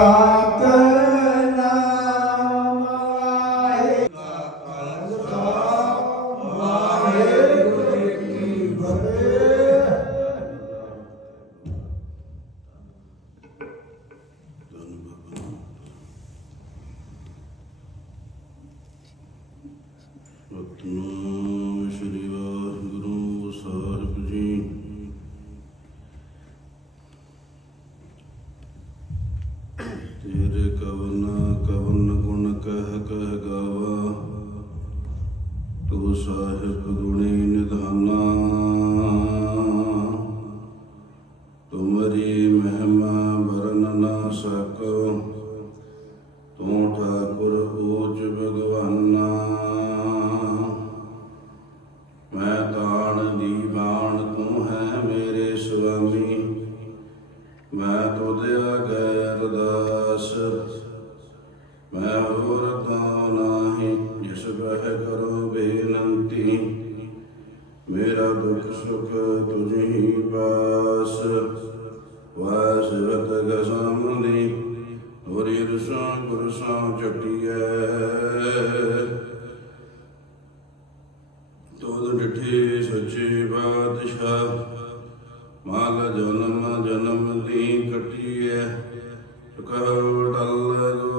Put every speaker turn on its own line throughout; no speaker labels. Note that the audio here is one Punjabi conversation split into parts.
ਵਾਹਿਗੁਰੂ
ਤੂੰ ਸਾਹਿਬ ਗੁਣੀ ਨਿਧਾਨਾ। ਤੁਮਰੀ ਮਹਿਮਾ ਵਰਨ ਨਾ ਸਕੋ। ਤੂੰ ਠਾਕੁਰ ਊਚ ਭਗਵਾਨਾ। ਮੈਂ ਤਾਣ ਦੀ ਤੂੰ ਹੈ ਮੇਰੇ ਸੁਆਮੀ। ਮੈਂ ਤੁਧ ਅਗੈ ਅਰਦਾਸ। ਮੈਂ ਹੋਰ ਤਾਂ ਨਾਹੀ ਜਿਸ ਬਹਿ ਕਰੋ। मेरा दुख सुख तुझे पास। वास रतग सामने और ईरसा गुरसा चटिय। तुद डिठे सचे बादशाह, माल जन्म जन्म दी कटिय। कह डल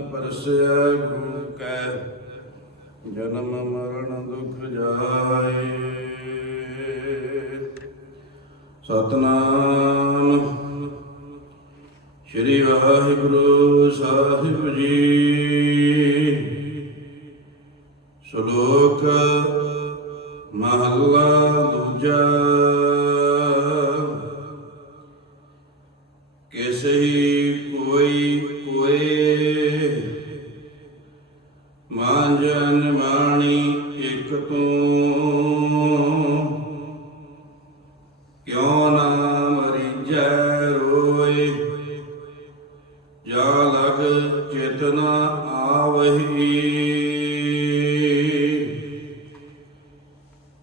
ਪਰਸਿਆ ਗੁਰੂ ਕੈ, ਜਨਮ ਮਰਨ ਦੁਖ ਜਾਏ। ਸਤਨਾਮ ਸ਼੍ਰੀ ਵਾਹਿਗੁਰੂ ਸਾਹਿਬ ਜੀ। ਸ਼ਲੋਕ ਮਹੱਲਾ ਦੂਜਾ ਮਾਂਜਨ ਮਾਣੀ ਇਕ ਤੂੰ। ਕਿਉ ਨਾ ਮਰੀਜੈ ਰੋਏ? ਜਾ ਲਗ ਚੇਤਨਾ ਆਵਹੀ।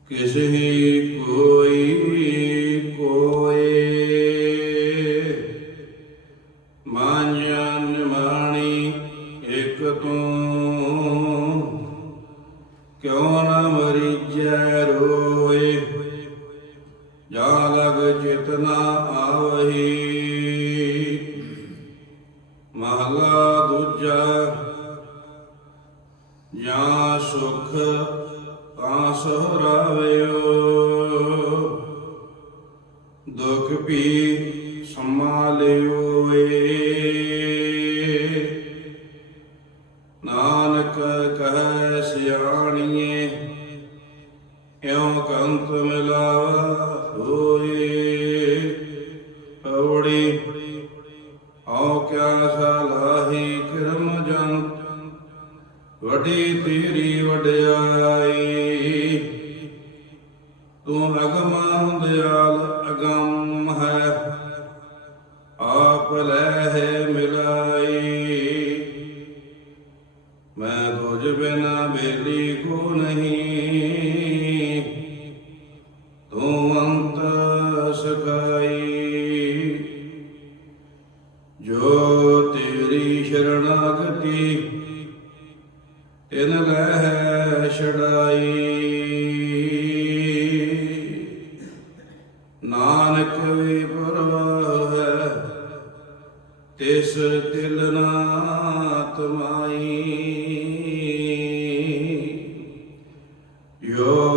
ਕਿਸੇ ਕੋਈ ਕੋਏ? ਮਾਨਿਆਨ ਕਿਉ ਨਾ ਮਰੀਜੈ ਰੋਏ? ਜਾ ਲਗ ਚੇਤਨਾ ਆਵਹੀ? ਮਹਲਾ ਦੂਜਾ, ਜਾਂ ਸੁਖ ਤਾਂ ਸਹਰਾਵਿਓ ਦੁਖ ਪੀ ਸਿਆਣੀਏ, ਇਉ ਕੰਤ ਮਿਲਾਵਾ ਹੋਏ। ਪੌੜੀ ਆਉ ਕਿਆ ਸਲਾਹੀ ਕਰਮ ਜਨ, ਵੱਡੀ ਤੇਰੀ ਵਡਿਆਈ। ਤੂੰ ਅਗਮ ਦਿਆਲ ਅਗਮ ਹੈ, ਆਪ ਲੈ ਹੈ ਮਿਲਾਈ ਜੋ